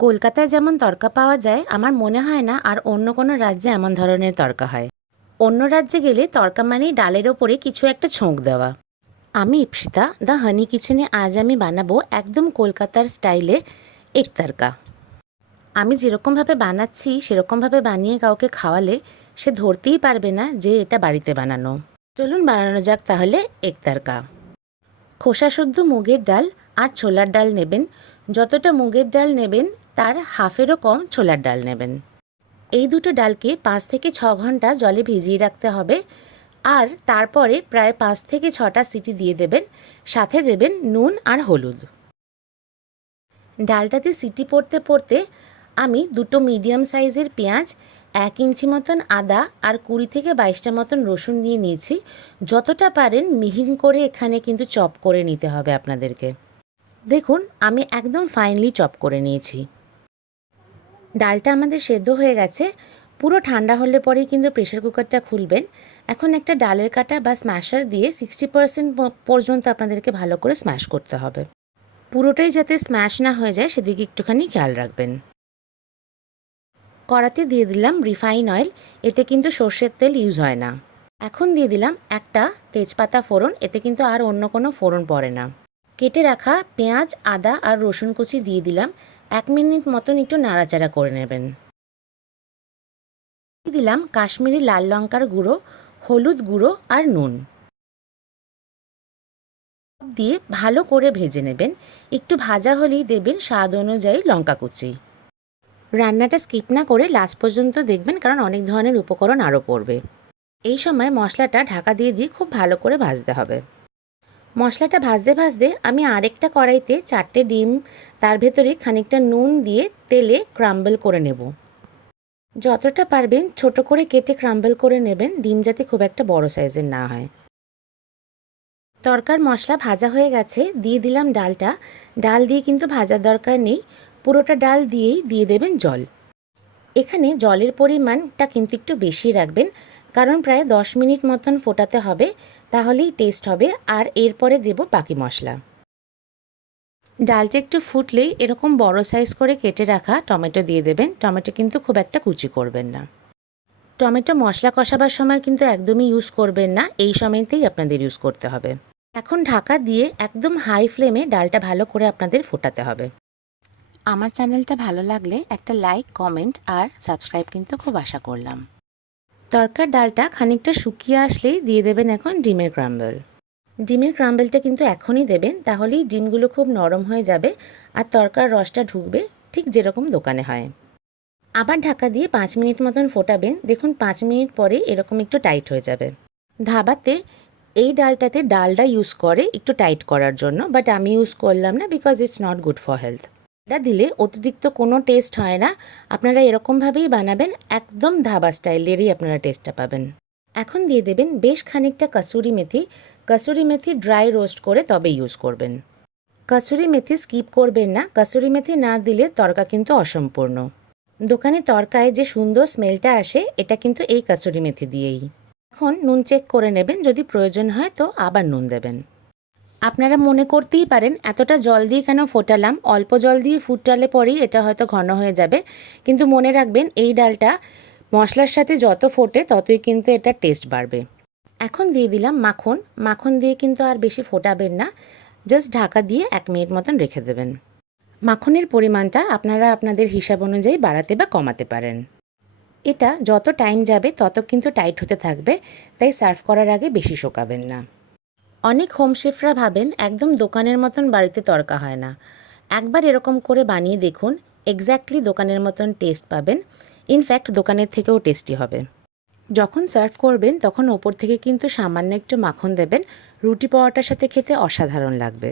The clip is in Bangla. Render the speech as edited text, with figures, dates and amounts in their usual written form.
কলকাতায় যেমন তড়কা পাওয়া যায়, আমার মনে হয় না আর অন্য কোনো রাজ্যে এমন ধরনের তড়কা হয়। অন্য রাজ্যে গেলে তড়কা মানেই ডালের ওপরে কিছু একটা ছোঁক দেওয়া। আমি ইপসিতা, দ্য হানি কিচেনে আজ আমি বানাবো একদম কলকাতার স্টাইলে এগ তড়কা। আমি যেরকমভাবে বানাচ্ছি সেরকমভাবে বানিয়ে কাউকে খাওয়ালে সে ধরতেই পারবে না যে এটা বাড়িতে বানানো। চলুন বানানো যাক তাহলে এগ তড়কা। খোসাসুদ্ধ মুগের ডাল আর ছোলার ডাল নেবেন। যতটা মুগের ডাল নেবেন তার হাফেরও কম ছোলার ডাল নেবেন। এই দুটো ডালকে 5 থেকে 6 ঘন্টা জলে ভিজিয়ে রাখতে হবে। আর তারপরে প্রায় 5 থেকে 6টা সিটি দিয়ে দেবেন। সাথে দেবেন নুন আর হলুদ। ডালটাতে সিটি পড়তে পড়তে আমি দুটো মিডিয়াম সাইজের পেঁয়াজ, 1 ইঞ্চি মতন আদা আর 20 থেকে 22টা মতন রসুন নিয়ে নিয়েছি। যতটা পারেন মিহিন করে এখানে কিন্তু চপ করে নিতে হবে আপনাদেরকে। দেখুন আমি একদম ফাইনলি চপ করে নিয়েছি। ডালটা আমাদের সেদ্ধ হয়ে গেছে। পুরো ঠান্ডা হলে পরেই কিন্তু প্রেশার কুকারটা খুলবেন। এখন একটা ডালের কাঁটা বা স্ম্যাশার দিয়ে 60% পর্যন্ত আপনাদেরকে ভালো করে স্ম্যাশ করতে হবে। পুরোটাই যাতে স্ম্যাশ না হয়ে যায় সেদিকে একটুখানি খেয়াল রাখবেন। কড়াতে দিয়ে দিলাম রিফাইন অয়েল। এতে কিন্তু সর্ষের তেল ইউজ হয় না। এখন দিয়ে দিলাম একটা তেজপাতা ফোড়ন। এতে কিন্তু আর অন্য কোনো ফোড়ন পড়ে না। কেটে রাখা পেঁয়াজ, আদা আর রসুন কুচি দিয়ে দিলাম। 1 মিনিট মতন একটু নাড়াচাড়া করে নেবেন। দিলাম কাশ্মীরি লাল লঙ্কার গুঁড়ো, হলুদ গুঁড়ো আর নুন দিয়ে ভালো করে ভেজে নেবেন। একটু ভাজা হলেই দেবেন স্বাদ অনুযায়ী লঙ্কা কুচি। রান্নাটা স্কিপ না করে লাস্ট পর্যন্ত দেখবেন, কারণ অনেক ধরনের উপকরণ আরও পড়বে। এই সময় মশলাটা ঢাকা দিয়ে খুব ভালো করে ভাজতে হবে। মশলাটা ভাজতে ভাজতে আমি আরেকটা কড়াইতে 4টে ডিম, তার ভেতরে খানিকটা নুন দিয়ে তেলে ক্রাম্বল করে নেব। যতটা পারবেন ছোট করে কেটে ক্রাম্বল করে নেবেন, ডিম যাতে খুব একটা বড় সাইজের না হয়। তরকার মশলা ভাজা হয়ে গেছে, দিয়ে দিলাম ডালটা। ডাল দিয়ে কিন্তু ভাজার দরকার নেই, পুরোটা ডাল দিয়েই দিয়ে দেবেন জল। এখানে জলের পরিমাণটা কিন্তু একটু বেশি রাখবেন, কারণ প্রায় 10 মিনিট মতন ফোটাতে হবে, তাহলেই টেস্ট হবে। আর এরপরে দেব বাকি মশলা। ডালটা একটু ফুটলেই এরকম বড় সাইজ করে কেটে রাখা টমেটো দিয়ে দেবেন। টমেটো কিন্তু খুব একটা কুচি করবেন না। টমেটো মশলা কষাবার সময় কিন্তু একদমই ইউজ করবেন না, এই সময়তেই আপনাদের ইউজ করতে হবে। এখন ঢাকা দিয়ে একদম হাই ফ্লেমে ডালটা ভালো করে আপনাদের ফোটাতে হবে। আমার চ্যানেলটা ভালো লাগলে একটা লাইক, কমেন্ট আর সাবস্ক্রাইব কিন্তু খুব আশা করলাম। তরকার ডালটা খানিকটা শুকিয়ে আসলেই দিয়ে দেবেন এখন ডিমের ক্রাম্বল। ডিমের ক্রাম্বলটা কিন্তু এখনই দেবেন, তাহলেই ডিমগুলো খুব নরম হয়ে যাবে আর তরকার রসটা ঢুকবে, ঠিক যেরকম দোকানে হয়। আবার ঢাকা দিয়ে 5 মিনিট মতন ফোটাবেন। দেখুন 5 মিনিট পরে এরকম একটু টাইট হয়ে যাবে। ধাবাতে এই ডালটাতে ডালডা ইউজ করে একটু টাইট করার জন্য, বাট আমি ইউজ করলাম না, because it's not good for health. এটা দিলে অতিরিক্ত কোনো টেস্ট হয় না। আপনারা এরকমভাবেই বানাবেন, একদম ধাবা স্টাইলেরই আপনারা টেস্টটা পাবেন। এখন দিয়ে দেবেন বেশ খানিকটা কসুরি মেথি। কসুরি মেথি ড্রাই রোস্ট করে তবে ইউজ করবেন। কসুরি মেথি স্কিপ করবেন না, কসুরি মেথি না দিলে তরকা কিন্তু অসম্পূর্ণ। দোকানে তরকায় যে সুন্দর স্মেলটা আসে, এটা কিন্তু এই কসুরি মেথি দিয়েই। এখন নুন চেক করে নেবেন, যদি প্রয়োজন হয় তো আবার নুন দেবেন। আপনারা মনে করতেই পারেন এতটা জল দিয়ে কেন ফোটালাম, অল্প জল দিয়ে ফুটালে পরেই এটা হয়তো ঘন হয়ে যাবে, কিন্তু মনে রাখবেন এই ডালটা মশলার সাথে যত ফোটে ততই কিন্তু এটা টেস্ট বাড়বে। এখন দিয়ে দিলাম মাখন। মাখন দিয়ে কিন্তু আর বেশি ফোটাবেন না, জাস্ট ঢাকা দিয়ে 1 মিনিট মতন রেখে দেবেন। মাখনের পরিমাণটা আপনারা আপনাদের হিসাব অনুযায়ী বাড়াতে বা কমাতে পারেন। এটা যত টাইম যাবে তত কিন্তু টাইট হতে থাকবে, তাই সার্ভ করার আগে বেশি শোকাবেন না। অনেক হোম শেফরা ভাবেন একদম দোকানের মতন বাড়িতে তড়কা হয় না। একবার এরকম করে বানিয়ে দেখুন, এক্স্যাক্টলি দোকানের মতন টেস্ট পাবেন। ইনফ্যাক্ট দোকানের থেকেও টেস্টি হবে। যখন সার্ভ করবেন তখন ওপর থেকে কিন্তু সামান্য একটু মাখন দেবেন। রুটি পরোটার সাথে খেতে অসাধারণ লাগবে।